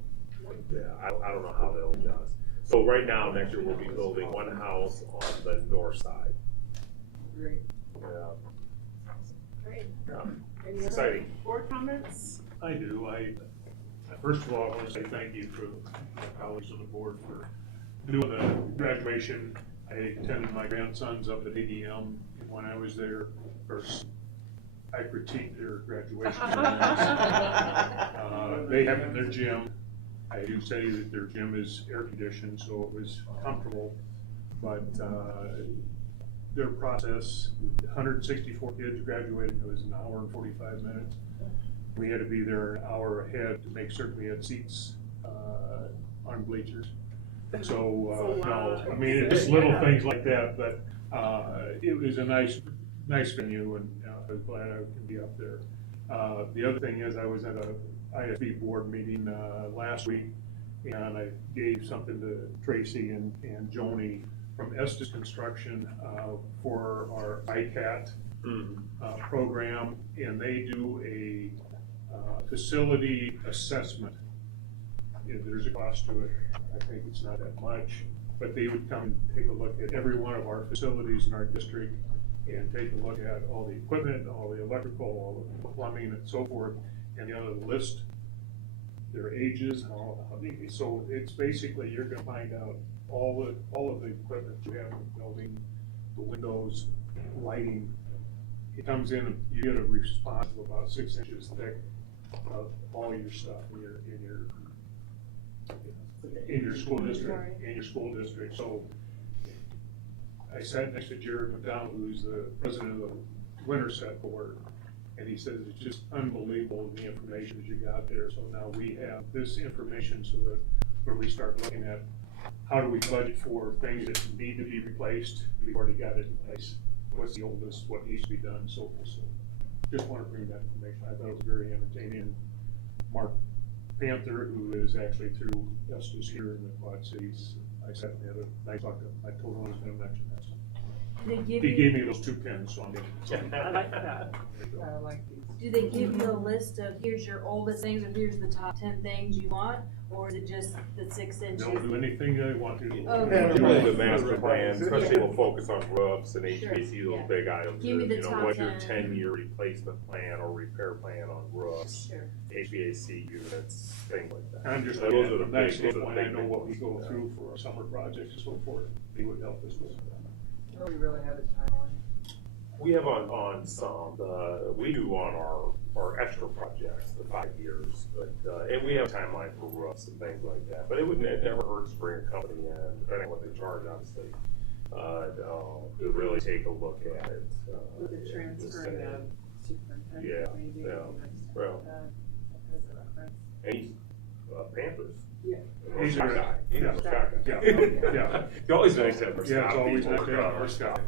Yeah, I don't know how they'll adjust. So right now, next year, we'll be building 1 house on the north side. Great. Yeah. Great. Yeah. Any It's other exciting. board comments? I do. First of all, I want to say thank you to my colleagues on the board for doing the graduation. I attended my grandsons up at ADM when I was there. First, I critiqued their graduation ceremonies. They have it in their gym. I do say that their gym is air conditioned, so it was comfortable, but their process, 164 kids graduated, it was an hour and 45 minutes. We had to be there an hour ahead to make certain we had seats on bleachers. So, I mean, it's just little things like that, but it was a nice venue, and I was glad I could be up there. The other thing is, I was at a ISB board meeting last week, and I gave something to Tracy and Joni from Estes Construction for our ICAT program, and they do a facility assessment. There's a cost to it. I think it's not that much, but they would come and take a look at every one of our facilities in our district and take a look at all the equipment, all the electrical, all the plumbing and so forth, and list their ages, so it's basically, you're gonna find out all of the equipment you have in the building, the windows, lighting, it comes in, you get a response of about 6 inches thick of all your stuff in your school district, So I sat next to Jared McDonald, who's the president of the Winterset Board, and he says it's just unbelievable the information that you got there. So now we have this information so that when we start looking at how do we budget for things that need to be replaced, we've already got it in place. What's the oldest, what needs to be done, and so forth. So just want to bring that information. I thought it was very entertaining. Mark Panther, who is actually through Estes here in the Quad Cities, I sat and had a nice talk to him. I told him I was going to mention that. So he gave me those 2 pins, so I'm going to. I like that. I like these. Do they give you a list of here's your oldest things or here's the top 10 things you want? Or is it just the 6 inches? They'll do anything I want to. Okay. Usually the master plan, especially we'll focus on roofs and Sure, HVAC, those yeah. big items. Give me the top What's your 10. 10-year replacement plan or repair plan on roofs, Sure. HVAC units, things like that. I'm just Those looking are at the the big, next those are the point. I big know what we things. go through for our summer projects and so forth. He would help us with that. Do we really have a timeline? We have on some, we do on our extra projects, the 5 years, but, and we have a timeline for roofs and things like that, but it never hurts to bring a company in, depending on what they charge, obviously, to really take a look at it. With the transferring of superintendent, Yeah, maybe. yeah. Well, and he's, Panthers. Yeah. He's a guy. He's Yeah. a guy. Yeah. It's always nice to have a Yeah, it's always people nice to have around. a scout.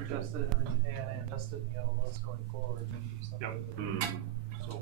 Adjusted and adjusted, let's going forward and do something. So,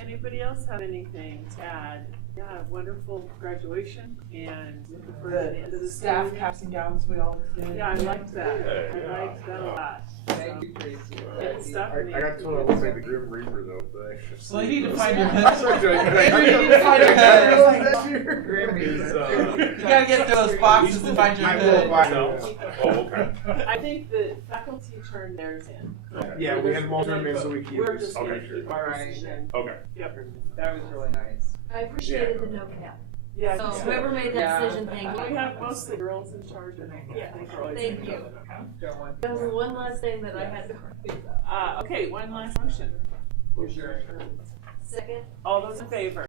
Anybody else have anything to add? Yeah, wonderful graduation and looking forward to the end of the Staff school year. caps and gowns we all did. Yeah, I liked that. Yeah, I liked that a lot. Thank you, Tracy. Good stuff. I got told I looked like the Grim Reaper though, but I should. Well, you need to find your Andrew, you need to find your head. Grim You gotta get through those boxes and find your I will head. find No. out. Oh, okay. I think the faculty turned theirs in. Yeah, we had them all turned in so we keep We're it. just Okay, gonna sure. keep ours in. Okay. Yep. That was really nice. I appreciated the no cap. Yeah. So so- whoever made that Yeah. decision, thank We you. have mostly girls in charge and Yeah. we're always Thank in you. charge. Don't want. That was one last thing that I had to. Okay, one last motion. For sure. Second? All those in favor?